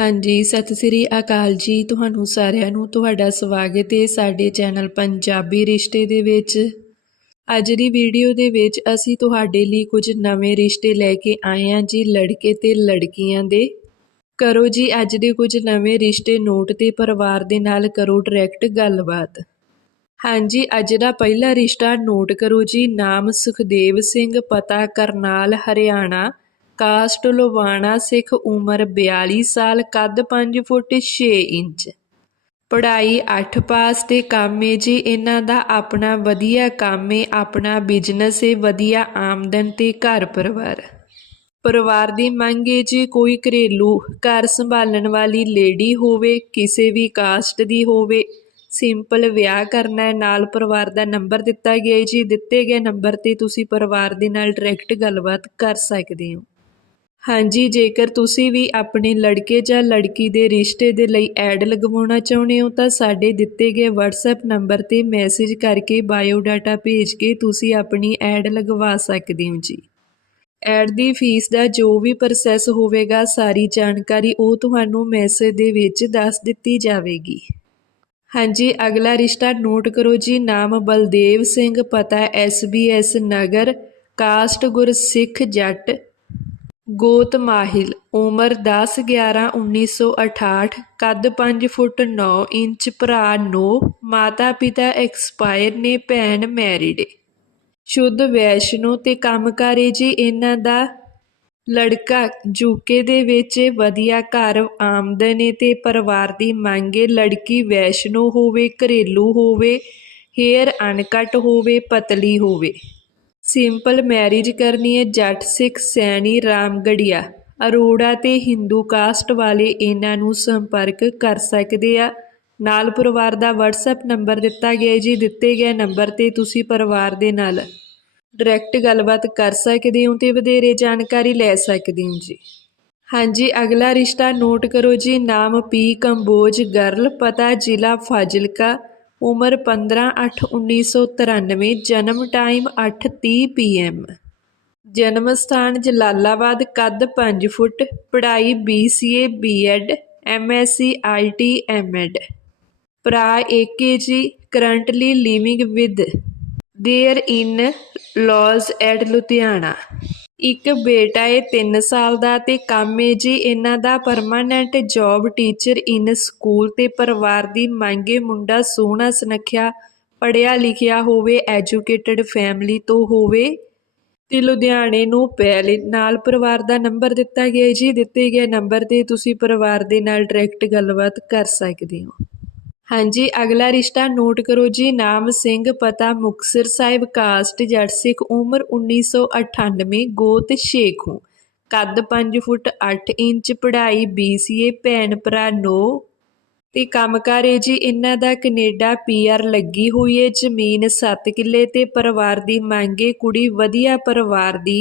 ਹਾਂਜੀ, ਸਤਿ ਸ੍ਰੀ ਅਕਾਲ ਜੀ ਤੁਹਾਨੂੰ ਸਾਰਿਆਂ ਨੂੰ, ਤੁਹਾਡਾ ਸਵਾਗਤ ਹੈ ਸਾਡੇ ਚੈਨਲ ਪੰਜਾਬੀ ਰਿਸ਼ਤੇ ਦੇ ਵਿੱਚ। ਅੱਜ ਦੀ ਵੀਡੀਓ ਦੇ ਵਿੱਚ ਅਸੀਂ ਤੁਹਾਡੇ ਲਈ ਕੁਝ ਨਵੇਂ ਰਿਸ਼ਤੇ ਲੈ ਕੇ ਆਏ ਹਾਂ ਜੀ, ਲੜਕੇ ਤੇ ਲੜਕੀਆਂ ਦੇ। ਕਰੋ ਜੀ, ਅੱਜ ਦੇ ਕੁਝ ਨਵੇਂ ਰਿਸ਼ਤੇ ਨੋਟ ਤੇ ਪਰਿਵਾਰ ਦੇ ਨਾਲ ਕਰੋ ਡਾਇਰੈਕਟ ਗੱਲਬਾਤ। ਹਾਂਜੀ, ਅੱਜ ਦਾ ਪਹਿਲਾ ਰਿਸ਼ਤਾ ਨੋਟ ਕਰੋ ਜੀ, ਨਾਮ ਸੁਖਦੇਵ ਸਿੰਘ, ਪਤਾ ਕਰਨਾਲ, ਹਰਿਆਣਾ। ਕਾਸਟ ਲੋਵਾਣਾ ਸਿੱਖ ਉਮਰ 42 ਸਾਲ, ਕੱਦ 5 ਫੁੱਟ 6 ਇੰਚ। ਪੜ੍ਹਾਈ 8 ਪਾਸ ਤੇ ਕੰਮ ਏ ਜੀ। ਇਹਨਾਂ ਦਾ ਆਪਣਾ ਵਧੀਆ ਕੰਮ ਏ, ਆਪਣਾ ਬਿਜ਼ਨਸ ਏ, ਵਧੀਆ ਆਮਦਨ ਤੇ ਘਰ ਪਰਿਵਾਰ। ਪਰਿਵਾਰ ਦੀ ਮੰਗ ਏ ਜੀ, ਕੋਈ ਘਰੇਲੂ ਘਰ ਸੰਭਾਲਣ ਵਾਲੀ ਲੇਡੀ ਹੋਵੇ, ਕਿਸੇ ਵੀ ਕਾਸਟ ਦੀ ਹੋਵੇ ਸਿੰਪਲ ਵਿਆਹ ਕਰਨਾ ਹੈ ਨਾਲ ਪਰਿਵਾਰ ਦਾ ਨੰਬਰ ਦਿੱਤਾ ਗਿਆ ਜੀ। ਦਿੱਤੇ ਗਏ ਨੰਬਰ ਤੇ ਤੁਸੀਂ ਪਰਿਵਾਰ ਦੇ ਨਾਲ ਡਾਇਰੈਕਟ ਗੱਲਬਾਤ ਕਰ ਸਕਦੇ ਹੋ। ਹਾਂਜੀ, ਜੇਕਰ ਤੁਸੀਂ ਵੀ ਆਪਣੇ ਲੜਕੇ ਜਾਂ ਲੜਕੀ ਦੇ ਰਿਸ਼ਤੇ ਦੇ ਲਈ ਐਡ ਲਗਵਾਉਣਾ ਚਾਹੁੰਦੇ ਹੋ, ਤਾਂ ਸਾਡੇ ਦਿੱਤੇ ਗਏ WhatsApp ਨੰਬਰ ਤੇ ਮੈਸੇਜ ਕਰਕੇ ਬਾਇਓਡਾਟਾ ਭੇਜ ਕੇ ਤੁਸੀਂ ਆਪਣੀ ਐਡ ਲਗਵਾ ਸਕਦੇ ਹੋ ਜੀ। ਐਡ ਦੀ ਫੀਸ ਦਾ ਜੋ ਵੀ ਪ੍ਰੋਸੈਸ ਹੋਵੇਗਾ, ਸਾਰੀ ਜਾਣਕਾਰੀ ਉਹ ਤੁਹਾਨੂੰ ਮੈਸੇਜ ਦੇ ਵਿੱਚ ਦੱਸ ਦਿੱਤੀ ਜਾਵੇਗੀ। ਹਾਂਜੀ, ਅਗਲਾ ਰਿਸ਼ਤਾ ਨੋਟ ਕਰੋ ਜੀ, ਨਾਮ ਬਲਦੇਵ ਸਿੰਘ, ਪਤਾ SBS ਨਗਰ, ਕਾਸਟ ਗੁਰਸਿੱਖ ਜੱਟ ਗੋਤ ਮਾਹਿਲ, ਉਮਰ 10 11 1968 ਕੱਦ 5 ਫੁੱਟ 9 ਇੰਚ, ਭਰਾ 9 ਮਾਤਾ ਪਿਤਾ ਐਕਸਪਾਇਰ ਨੇ ਭੈਣ ਮੈਰਿਡ। ਸ਼ੁੱਧ ਵੈਸ਼ਨੋ ਤੇ ਕੰਮਕਾਰੇ ਜੀ ਇਹਨਾਂ ਦਾ ਲੜਕਾ ਜੂਕੇ ਦੇ ਵਿੱਚ ਵਧੀਆ ਘਰ ਆਮਦਨ ਏ ਤੇ ਪਰਿਵਾਰ ਦੀ ਮੰਗ ਏ, ਲੜਕੀ ਵੈਸ਼ਨੋ ਹੋਵੇ, ਘਰੇਲੂ ਹੋਵੇ, ਹੇਅਰ ਅਨਕਟ ਹੋਵੇ, ਪਤਲੀ ਹੋਵੇ। ਸਿੰਪਲ ਮੈਰਿਜ ਕਰਨੀ ਹੈ ਜੱਟ ਸਿੱਖ ਸੈਣੀ ਰਾਮਗੜੀਆ। ਅਰੋੜਾ ਤੇ ਹਿੰਦੂ ਕਾਸਟ ਵਾਲੇ ਇਹਨਾਂ ਨੂੰ ਸੰਪਰਕ ਕਰ ਸਕਦੇ ਆ। ਨਾਲ ਪਰਿਵਾਰ ਦਾ WhatsApp ਨੰਬਰ ਦਿੱਤਾ ਗਿਆ ਜੀ। ਦਿੱਤੇ ਗਏ ਨੰਬਰ ਤੇ ਤੁਸੀਂ ਪਰਿਵਾਰ ਦੇ ਨਾਲ ਡਾਇਰੈਕਟ ਗੱਲਬਾਤ ਕਰ ਸਕਦੇ ਹੋ ਤੇ ਵਧੇਰੇ ਜਾਣਕਾਰੀ ਲੈ ਸਕਦੇ ਹੋ ਜੀ। ਹਾਂਜੀ, ਅਗਲਾ ਰਿਸ਼ਤਾ ਨੋਟ ਕਰੋ ਜੀ। ਨਾਮ ਪੀ. ਕੰਬੋਜ ਗਰਲ ਪਤਾ ਜ਼ਿਲ੍ਹਾ ਫਾਜ਼ਿਲਕਾ। ਉਮਰ 15/8/1993 ਜਨਮ ਟਾਈਮ 8:30 ਪੀਐਮ ਜਨਮ ਸਥਾਨ ਜਲਾਲਾਬਾਦ, ਕੱਦ ਪੰਜ ਫੁੱਟ, ਪੜ੍ਹਾਈ B C A, B Ed, M S C, I T IT MEd ਭਰਾ ਏਕੇ ਜੀ, currently living with. There in lodge at Ludhiana. ਇੱਕ ਬੇਟਾ ਏ 3 ਸਾਲ ਦਾ ਤੇ ਕੰਮ ਏ ਜੀ ਇਹਨਾਂ ਦਾ permanent job teacher in school ਤੇ ਪਰਿਵਾਰ ਦੀ ਮੰਗੇ ਮੁੰਡਾ ਸੋਹਣਾ, ਸੁਨੱਖਿਆ ਪੜਿਆ ਲਿਖਿਆ ਹੋਵੇ ਐਜੂਕੇਟਡ ਫੈਮਿਲੀ ਤੋਂ ਹੋਵੇ ਤੇ ਲੁਧਿਆਣੇ ਨੂੰ ਪਹਿਲੇ ਨਾਲ ਪਰਿਵਾਰ ਦਾ ਨੰਬਰ ਦਿੱਤਾ ਗਿਆ ਜੀ, ਦਿੱਤੇ ਗਏ ਨੰਬਰ ਤੇ ਤੁਸੀਂ ਪਰਿਵਾਰ ਦੇ ਨਾਲ ਡਾਇਰੈਕਟ ਗੱਲਬਾਤ ਕਰ ਸਕਦੇ ਹੋ। ਹਾਂਜੀ, ਅਗਲਾ ਰਿਸ਼ਤਾ ਨੋਟ ਕਰੋ ਜੀ। ਨਾਮ ਸਿੰਘ, ਪਤਾ ਮੁਕਤਸਰ ਸਾਹਿਬ, ਕਾਸਟ ਜੱਟ ਸਿੱਖ ਉਮਰ 1998 ਗੋਤ, ਸ਼ੇਖੂ ਕੱਦ 5 ਫੁੱਟ 8 ਇੰਚ, ਪੜ੍ਹਾਈ BCA ਭੈਣ ਭਰਾ 9 ਤੇ ਕੰਮਕਾਰ ਏ ਜੀ, ਇਹਨਾਂ ਦਾ ਕੈਨੇਡਾ ਪੀਆਰ ਲੱਗੀ ਹੋਈ ਹੈ ਜ਼ਮੀਨ 7 ਕਿੱਲੇ ਤੇ ਪਰਿਵਾਰ ਦੀ ਮੰਗੇ ਕੁੜੀ ਵਧੀਆ ਪਰਿਵਾਰ ਦੀ।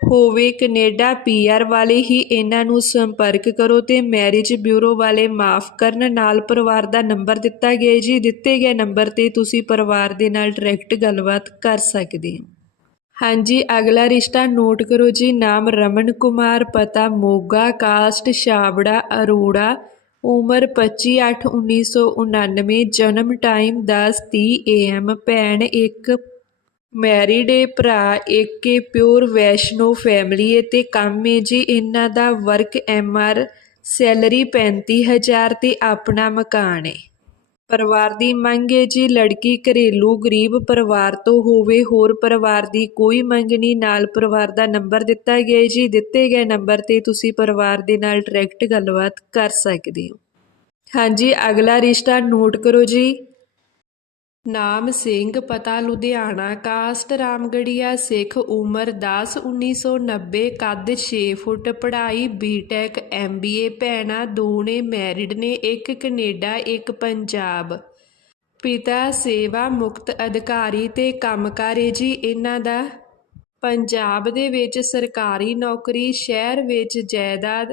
ਹੋਵੇ ਕੈਨੇਡਾ ਪੀਆਰ ਵਾਲੇ ਹੀ ਇਹਨਾਂ ਨੂੰ ਸੰਪਰਕ ਕਰੋ ਤੇ ਮੈਰਿਜ ਬਿਊਰੋ ਵਾਲੇ ਮਾਫ ਕਰਨ ਨਾਲ ਪਰਿਵਾਰ ਦਾ ਨੰਬਰ ਦਿੱਤਾ ਗਿਆ ਜੀ। ਦਿੱਤੇ ਗਏ ਨੰਬਰ ਤੇ ਤੁਸੀਂ ਪਰਿਵਾਰ ਦੇ ਨਾਲ ਡਾਇਰੈਕਟ ਗੱਲਬਾਤ ਕਰ ਸਕਦੇ ਹੋ। ਹਾਂਜੀ, ਅਗਲਾ ਰਿਸ਼ਤਾ ਨੋਟ ਕਰੋ ਜੀ। ਨਾਮ ਰਮਨ ਕੁਮਾਰ, ਪਤਾ ਮੋਗਾ, ਕਾਸਟ ਛਾਬੜਾ, ਅਰੋੜਾ, ਉਮਰ 25/8/1999 ਜਨਮ ਟਾਈਮ 10:30 AM ਭੈਣ ਇੱਕ ਮੈਰਿਡ ਏ ਭਰਾ, ਏਕੇ ਪਿਓਰ ਵੈਸ਼ਨੋ ਫੈਮਿਲੀ ਏ ਤੇ ਕੰਮ ਏ ਜੀ ਇਹਨਾਂ ਦਾ ਵਰਕ ਐਮਆਰ ਸੈਲਰੀ 35000 ਤੇ ਆਪਣਾ ਮਕਾਨ ਏ। ਪਰਿਵਾਰ ਦੀ ਮੰਗ ਏ ਜੀ ਲੜਕੀ ਘਰੇਲੂ ਗਰੀਬ ਪਰਿਵਾਰ ਤੋਂ ਹੋਵੇ, ਹੋਰ ਪਰਿਵਾਰ ਦੀ ਕੋਈ ਮੰਗ ਨਹੀਂ। ਨਾਲ ਪਰਿਵਾਰ ਦਾ ਨੰਬਰ ਦਿੱਤਾ ਗਿਆ ਹੈ ਜੀ, ਦਿੱਤੇ ਗਏ ਨੰਬਰ ਤੇ ਤੁਸੀਂ ਪਰਿਵਾਰ ਦੇ ਨਾਲ ਡਾਇਰੈਕਟ ਗੱਲਬਾਤ ਕਰ ਸਕਦੇ ਹੋ। ਹਾਂਜੀ, ਅਗਲਾ ਰਿਸ਼ਤਾ ਨੋਟ ਕਰੋ ਜੀ। ਨਾਮ ਸਿੰਘ, ਪਤਾ ਲੁਧਿਆਣਾ, ਕਾਸਟ ਰਾਮਗੜੀਆ, ਸਿੱਖ ਉਮਰ 10 1990 ਕੱਦ 6 ਫੁੱਟ, ਪੜ੍ਹਾਈ ਬੀਟੈਕ ਐਮਬੀਏ ਭੈਣਾਂ ਦੋਨੇ ਮੈਰਿਡ ਨੇ, ਇੱਕ ਕੈਨੇਡਾ, ਇੱਕ ਪੰਜਾਬ। ਪਿਤਾ ਸੇਵਾ ਮੁਕਤ ਅਧਿਕਾਰੀ ਤੇ ਕੰਮਕਾਰੇ ਜੀ ਇਹਨਾਂ ਦਾ। ਪੰਜਾਬ ਦੇ ਵਿੱਚ ਸਰਕਾਰੀ ਨੌਕਰੀ, ਸ਼ਹਿਰ ਵਿੱਚ ਜਾਇਦਾਦ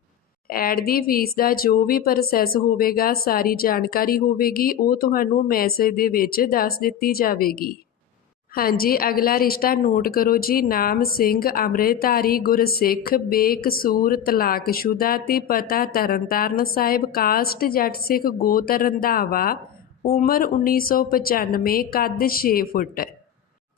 ਐਡ ਦੀ ਫੀਸ ਦਾ ਜੋ ਵੀ ਪ੍ਰੋਸੈਸ ਹੋਵੇਗਾ, ਸਾਰੀ ਜਾਣਕਾਰੀ ਹੋਵੇਗੀ, ਉਹ ਤੁਹਾਨੂੰ ਮੈਸੇਜ ਦੇ ਵਿੱਚ ਦੱਸ ਦਿੱਤੀ ਜਾਵੇਗੀ। ਹਾਂਜੀ, ਅਗਲਾ ਰਿਸ਼ਤਾ ਨੋਟ ਕਰੋ ਜੀ। ਨਾਮ ਸਿੰਘ, ਅੰਮ੍ਰਿਤਧਾਰੀ, ਗੁਰਸਿੱਖ, ਬੇਕਸੂਰ, ਤਲਾਕਸ਼ੁਦਾ ਤੇ ਪਤਾ ਤਰਨਤਾਰਨ ਸਾਹਿਬ, ਕਾਸਟ ਜੱਟ ਸਿੱਖ ਗੋਤਰ ਰੰਧਾਵਾ ਉਮਰ 1995 ਕੱਦ 6 ਫੁੱਟ।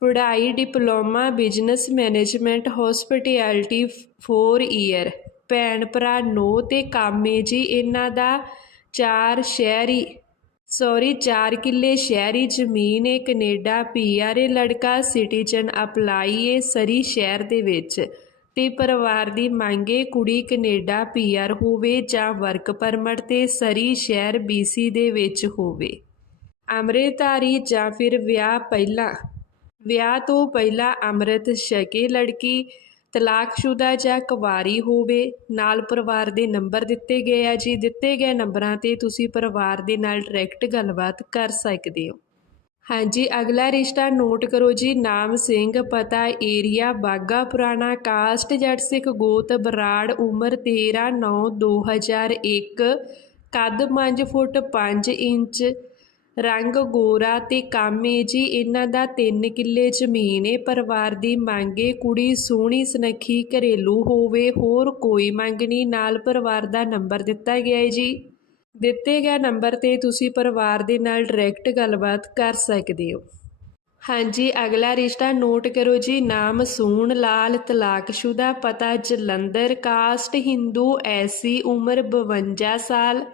ਪੜ੍ਹਾਈ, diploma business management hospitality 4 year ਭੈਣ ਭਰਾ ਨੋ ਤੇ ਕਾਮੇ ਜੀ ਇਹਨਾਂ ਦਾ ਚਾਰ ਸ਼ਹਿਰੀ ਸੌਰੀ 4 ਕਿੱਲੇ ਸ਼ਹਿਰੀ ਜ਼ਮੀਨ ਏ ਕੈਨੇਡਾ ਪੀਆਰ ਏ ਲੜਕਾ ਸਿਟੀਜ਼ਨ ਅਪਲਾਈ ਏ ਸਰੀ ਸ਼ਹਿਰ ਦੇ ਵਿੱਚ ਤੇ ਪਰਿਵਾਰ ਦੀ ਮੰਗ ਏ ਕੁੜੀ ਕੈਨੇਡਾ ਪੀਆਰ ਹੋਵੇ ਜਾਂ ਵਰਕ ਪਰਮਿਟ ਤੇ ਸਰੀ ਸ਼ਹਿਰ ਬੀਸੀ ਦੇ ਵਿੱਚ ਹੋਵੇ। ਅੰਮ੍ਰਿਤਧਾਰੀ ਜਾਂ ਫਿਰ ਵਿਆਹ ਪਹਿਲਾਂ, ਵਿਆਹ ਤੋਂ ਪਹਿਲਾਂ ਅੰਮ੍ਰਿਤ ਛਕੇ ਲੜਕੀ ਤਲਾਕਸ਼ੁਦਾ ਜਾਂ ਕੁਵਾਰੀ ਹੋਵੇ, ਨਾਲ ਪਰਿਵਾਰ ਦੇ ਨੰਬਰ ਦਿੱਤੇ ਗਏ ਆ ਜੀ। ਦਿੱਤੇ ਗਏ ਨੰਬਰਾਂ ਤੇ ਤੁਸੀਂ ਪਰਿਵਾਰ ਦੇ ਨਾਲ ਡਾਇਰੈਕਟ ਗੱਲਬਾਤ ਕਰ ਸਕਦੇ ਹੋ। ਹਾਂਜੀ, ਅਗਲਾ ਰਿਸ਼ਤਾ ਨੋਟ ਕਰੋ ਜੀ। ਨਾਮ ਸਿੰਘ, ਪਤਾ ਏਰੀਆ ਬਾਗਾ ਪੁਰਾਣਾ, ਕਾਸਟ ਜੱਟ ਸਿੱਖ, ਗੋਤ ਬਰਾੜ, ਉਮਰ 13 9 2001 ਕੱਦ 5 ਫੁੱਟ 5 ਇੰਚ ਰੰਗ ਗੋਰਾ ਤੇ ਕਾਮੇ ਜੀ, ਇਹਨਾਂ ਦਾ ਤਿੰਨ ਕਿੱਲੇ ਜ਼ਮੀਨ ਏ। ਪਰਿਵਾਰ ਦੀ ਮੰਗੇ ਕੁੜੀ ਸੋਹਣੀ ਸੁਨੱਖੀ ਘਰੇਲੂ ਹੋਵੇ, ਹੋਰ ਕੋਈ ਮੰਗ ਨਹੀਂ। ਨਾਲ ਪਰਿਵਾਰ ਦਾ ਨੰਬਰ ਦਿੱਤਾ ਗਿਆ ਹੈ ਜੀ। ਦਿੱਤੇ ਗਏ ਨੰਬਰ ਤੇ ਤੁਸੀਂ ਪਰਿਵਾਰ ਦੇ ਨਾਲ ਡਾਇਰੈਕਟ ਗੱਲਬਾਤ ਕਰ ਸਕਦੇ ਹੋ। ਹਾਂਜੀ, ਅਗਲਾ ਰਿਸ਼ਤਾ ਨੋਟ ਕਰੋ ਜੀ। ਨਾਮ ਸੂਣ, ਲਾਲ, ਤਲਾਕਸ਼ੁਦਾ, ਪਤਾ ਜਲੰਧਰ, ਕਾਸਟ ਹਿੰਦੂ, ਐਸੀ ਉਮਰ 52 ਸਾਲ।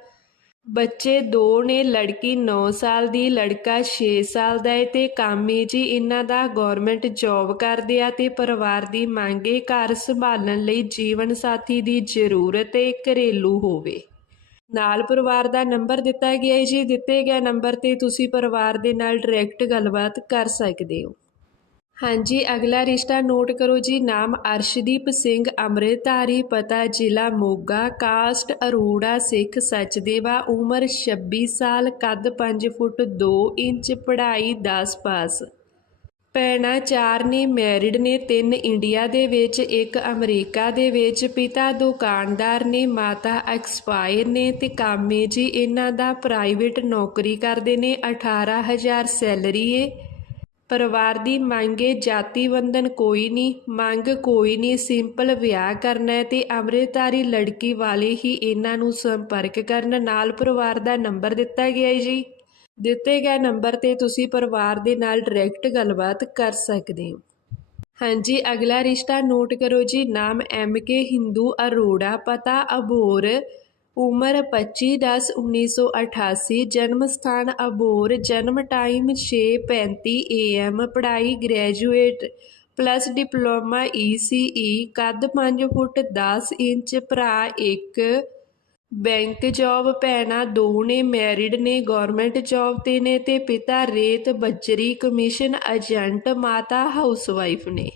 ਬੱਚੇ ਦੋ ਨੇ, ਲੜਕੀ 9 ਸਾਲ ਦੀ, ਲੜਕਾ 6 ਸਾਲ ਦਾ ਹੈ ਤੇ ਕਾਮੀ ਜੀ ਇਹਨਾਂ ਦਾ ਗਵਰਨਮੈਂਟ ਜੌਬ ਕਰਦੇ ਆ ਤੇ ਪਰਿਵਾਰ ਦੀ ਮੰਗ ਮੰਗੇ ਘਰ ਸੰਭਾਲਣ ਲਈ ਜੀਵਨ ਸਾਥੀ ਦੀ ਜ਼ਰੂਰਤ ਹੈ ਘਰੇਲੂ ਹੋਵੇ। ਨਾਲ ਪਰਿਵਾਰ ਦਾ ਨੰਬਰ ਦਿੱਤਾ ਗਿਆ ਹੈ ਜੀ, ਦਿੱਤੇ ਗਏ ਨੰਬਰ ਤੇ ਤੁਸੀਂ ਪਰਿਵਾਰ ਦੇ ਨਾਲ ਡਾਇਰੈਕਟ ਗੱਲਬਾਤ ਕਰ ਸਕਦੇ ਹੋ। ਹਾਂਜੀ, ਅਗਲਾ ਰਿਸ਼ਤਾ ਨੋਟ ਕਰੋ ਜੀ। ਨਾਮ ਅਰਸ਼ਦੀਪ ਸਿੰਘ, ਅੰਮ੍ਰਿਤਧਾਰੀ, ਪਤਾ ਜ਼ਿਲ੍ਹਾ ਮੋਗਾ। ਕਾਸਟ ਅਰੋੜਾ, ਸਿੱਖ ਸੱਚਦੇਵਾ, ਉਮਰ 26 ਸਾਲ, ਕੱਦ 5 ਫੁੱਟ 2 ਇੰਚ, ਪੜ੍ਹਾਈ 10 ਪਾਸ। ਭੈਣਾਂ ਚਾਰ ਨੇ ਮੈਰਿਡ ਨੇ, ਤਿੰਨ ਇੰਡੀਆ ਦੇ ਵਿੱਚ, ਇੱਕ ਅਮਰੀਕਾ ਦੇ ਵਿੱਚ। ਪਿਤਾ ਦੁਕਾਨਦਾਰ ਨੇ, ਮਾਤਾ ਐਕਸਪਾਇਰ ਨੇ ਤੇ ਕਾਮੇ ਜੀ, ਇਹਨਾਂ ਦਾ ਪ੍ਰਾਈਵੇਟ ਨੌਕਰੀ ਕਰਦੇ ਨੇ। 18000 ਸੈਲਰੀ ਏ। ਪਰਿਵਾਰ ਦੀ ਮੰਗੇ ਜਾਤੀ ਬੰਧਨ ਕੋਈ ਨਹੀਂ ਮੰਗ ਕੋਈ ਨਹੀਂ ਸਿੰਪਲ ਵਿਆਹ ਕਰਨਾ ਹੈ ਤੇ ਅੰਮ੍ਰਿਤਧਾਰੀ ਲੜਕੀ ਵਾਲੇ ਹੀ ਇਹਨਾਂ ਨੂੰ ਸੰਪਰਕ ਕਰਨ। ਨਾਲ ਪਰਿਵਾਰ ਦਾ ਨੰਬਰ ਦਿੱਤਾ ਗਿਆ ਹੈ ਜੀ। ਦਿੱਤੇ ਗਏ ਨੰਬਰ ਤੇ ਤੁਸੀਂ ਪਰਿਵਾਰ ਦੇ ਨਾਲ ਡਾਇਰੈਕਟ ਗੱਲਬਾਤ ਕਰ ਸਕਦੇ ਹੋ। ਹਾਂਜੀ, ਅਗਲਾ ਰਿਸ਼ਤਾ ਨੋਟ ਕਰੋ ਜੀ। ਨਾਮ ਐਮ ਕੇ ਹਿੰਦੂ ਅਰੋੜਾ, ਪਤਾ ਅਬੋਰ ਉਮਰ 25/10/1988 ਜਨਮ ਸਥਾਨ ਅਬੋਰ, ਜਨਮ ਟਾਈਮ 6:35 AM ਪੜ੍ਹਾਈ ਗ੍ਰੈਜੂਏਟ ਪਲੱਸ ਡਿਪਲੋਮਾ ECE ਕੱਦ 5 ਫੁੱਟ 10 ਇੰਚ, ਭਰਾ 1 ਬੈਂਕ ਜੌਬ ਭੈਣਾਂ ਦੋ ਨੇ ਮੈਰਿਡ ਨੇ ਗਵਰਨਮੈਂਟ ਜੌਬ ਤੇ ਨੇ ਤੇ ਪਿਤਾ ਰੇਤ ਬੱਜਰੀ ਕਮਿਸ਼ਨ ਏਜੰਟ ਮਾਤਾ ਹਾਊਸਵਾਈਫ ਨੇ।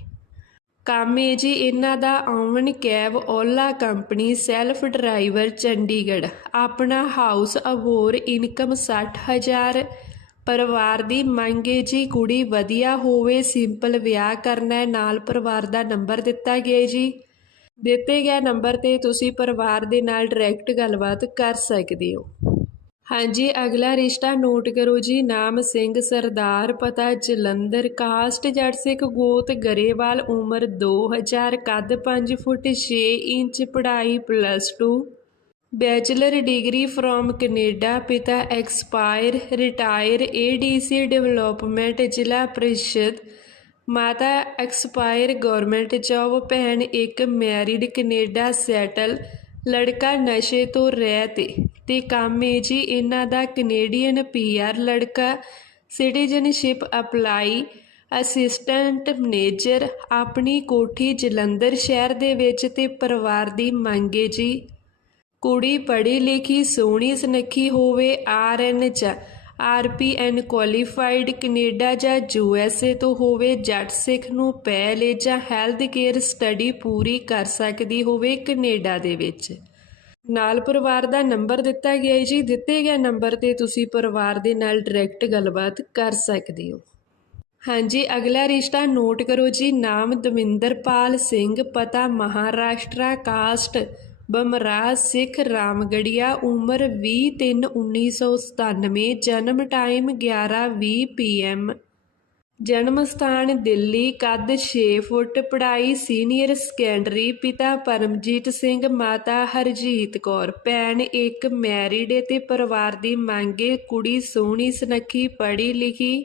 ਕੰਮ ਹੈ ਜੀ, ਇਹਨਾਂ ਦਾ own cab Ola company self driver Chandigarh. ਆਪਣਾ ਹਾਊਸ ਅਬੋਰ ਇਨਕਮ 60000 ਪਰਿਵਾਰ ਦੀ ਮੰਗੇ ਜੀ, ਕੁੜੀ ਵਧੀਆ ਹੋਵੇ, ਸਿੰਪਲ ਵਿਆਹ ਕਰਨਾ ਹੈ ਨਾਲ ਪਰਿਵਾਰ ਦਾ ਨੰਬਰ ਦਿੱਤਾ ਗਿਆ ਜੀ। ਦਿੱਤੇ ਗਏ ਨੰਬਰ ਤੇ ਤੁਸੀਂ ਪਰਿਵਾਰ ਦੇ ਨਾਲ ਡਾਇਰੈਕਟ ਗੱਲਬਾਤ ਕਰ ਸਕਦੇ ਹੋ। ਹਾਂਜੀ, ਅਗਲਾ ਰਿਸ਼ਤਾ ਨੋਟ ਕਰੋ ਜੀ। ਨਾਮ ਸਿੰਘ, ਸਰਦਾਰ, ਪਤਾ ਜਲੰਧਰ। ਕਾਸਟ ਜੱਟ ਸਿੱਖ ਗੋਤ ਗਰੇਵਾਲ, ਉਮਰ 2000 ਕੱਦ 5 ਫੁੱਟ 6 ਇੰਚ, ਪੜ੍ਹਾਈ plus 2 bachelor degree from Canada. ਪਿਤਾ ਐਕਸਪਾਇਰ ਰਿਟਾਇਰ ਏਡੀਸੀ ਡਿਵੈਲਪਮੈਂਟ ਜ਼ਿਲ੍ਹਾ ਪ੍ਰੀਸ਼ਦ। ਮਾਤਾ ਐਕਸਪਾਇਰ ਗਵਰਨਮੈਂਟ ਜੌਬ ਭੈਣ ਇੱਕ ਮੈਰਿਡ ਕੈਨੇਡਾ ਸੈਟਲ ਲੜਕਾ ਨਸ਼ੇ ਤੋਂ ਰਹਿਤ ਏ ਕੰਮ ਕਾਮੇ ਜੀ ਇਹਨਾਂ ਦਾ ਕੈਨੇਡੀਅਨ ਪੀਆਰ ਲੜਕਾ ਸਿਟੀਜ਼ਨਸ਼ਿਪ ਅਪਲਾਈ ਅਸਿਸਟੈਂਟ ਮੈਨੇਜਰ ਆਪਣੀ ਕੋਠੀ ਜਲੰਧਰ ਸ਼ਹਿਰ ਦੇ ਵਿੱਚ ਤੇ ਪਰਿਵਾਰ ਦੀ ਮੰਗੇ ਜੀ। ਕੁੜੀ ਪੜ੍ਹੀ ਲਿਖੀ, ਸੋਹਣੀ, ਸੁਨੱਖੀ ਹੋਵੇ ਆਰਐਨ ਚ ਆਰਪੀਐਨ ਕੁਆਲੀਫਾਈਡ ਕੈਨੇਡਾ ਜਾਂ ਯੂਐਸਏ ਤੋਂ ਹੋਵੇ, ਜੱਟ ਸਿੱਖ ਨੂੰ ਪਹਿਲੇ ਜਾਂ ਹੈਲਥ ਕੇਅਰ ਸਟੱਡੀ ਪੂਰੀ ਕਰ ਸਕਦੀ ਹੋਵੇ ਕੈਨੇਡਾ ਦੇ ਵਿੱਚ। ਨਾਲ ਪਰਿਵਾਰ ਦਾ ਨੰਬਰ ਦਿੱਤਾ ਗਿਆ ਹੈ ਜੀ। ਦਿੱਤੇ ਗਏ ਨੰਬਰ ਤੇ ਤੁਸੀਂ ਪਰਿਵਾਰ ਦੇ ਨਾਲ ਡਾਇਰੈਕਟ ਗੱਲਬਾਤ ਕਰ ਸਕਦੇ ਹੋ। ਹਾਂਜੀ, ਅਗਲਾ ਰਿਸ਼ਤਾ ਨੋਟ ਕਰੋ ਜੀ। ਨਾਮ ਦਵਿੰਦਰਪਾਲ ਸਿੰਘ, ਪਤਾ ਮਹਾਰਾਸ਼ਟਰਾ, ਕਾਸਟ ਬਮਰਾਜ ਸਿੱਖ ਰਾਮਗੜੀਆ ਉਮਰ 20/3/1997 ਜਨਮ ਟਾਈਮ 11:20 ਪੀਐਮ ਜਨਮ ਸਥਾਨ ਦਿੱਲੀ, ਕੱਦ 6 ਫੁੱਟ, ਪੜ੍ਹਾਈ ਸੀਨੀਅਰ ਸੈਕੰਡਰੀ ਪਿਤਾ ਪਰਮਜੀਤ ਸਿੰਘ, ਮਾਤਾ ਹਰਜੀਤ ਕੌਰ। ਭੈਣ ਇੱਕ ਮੈਰਿਡ ਏ ਤੇ ਪਰਿਵਾਰ ਦੀ ਮੰਗੇ ਕੁੜੀ ਸੋਹਣੀ, ਸੁਨੱਖੀ ਪੜ੍ਹੀ ਲਿਖੀ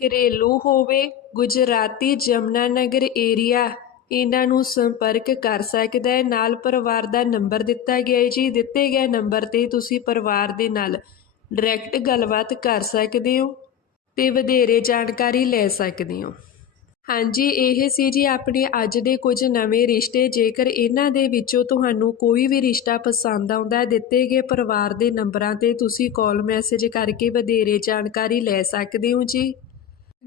ਘਰੇਲੂ ਹੋਵੇ। ਗੁਜਰਾਤੀ ਜਮਨਾ ਨਗਰ ਏਰੀਆ ਇਹਨਾਂ ਨੂੰ ਸੰਪਰਕ ਕਰ ਸਕਦਾ ਹੈ। ਨਾਲ ਪਰਿਵਾਰ ਦਾ ਨੰਬਰ ਦਿੱਤਾ ਗਿਆ ਹੈ ਜੀ। ਦਿੱਤੇ ਗਏ ਨੰਬਰ ਤੇ ਤੁਸੀਂ ਪਰਿਵਾਰ ਦੇ ਨਾਲ ਡਾਇਰੈਕਟ ਗੱਲਬਾਤ ਕਰ ਸਕਦੇ ਹੋ ਤੇ ਵਧੇਰੇ ਜਾਣਕਾਰੀ ਲੈ ਸਕਦੇ ਹੋ। ਹਾਂਜੀ, ਇਹ ਸੀ ਜੀ ਆਪਣੇ ਅੱਜ ਦੇ ਕੁਝ ਨਵੇਂ ਰਿਸ਼ਤੇ। ਜੇਕਰ ਇਹਨਾਂ ਦੇ ਵਿੱਚੋਂ ਤੁਹਾਨੂੰ ਕੋਈ ਵੀ ਰਿਸ਼ਤਾ ਪਸੰਦ ਆਉਂਦਾ ਦਿੱਤੇ ਗਏ ਪਰਿਵਾਰ ਦੇ ਨੰਬਰਾਂ ਤੇ ਤੁਸੀਂ ਕਾਲ ਮੈਸੇਜ ਕਰਕੇ ਵਧੇਰੇ ਜਾਣਕਾਰੀ ਲੈ ਸਕਦੇ ਹੋ ਜੀ।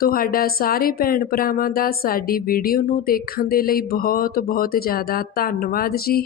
ਤੁਹਾਡਾ ਸਾਰੇ ਭੈਣ ਭਰਾਵਾਂ ਦਾ ਸਾਡੀ ਵੀਡੀਓ ਨੂੰ ਦੇਖਣ ਦੇ ਲਈ ਬਹੁਤ ਬਹੁਤ ਜ਼ਿਆਦਾ ਧੰਨਵਾਦ ਜੀ।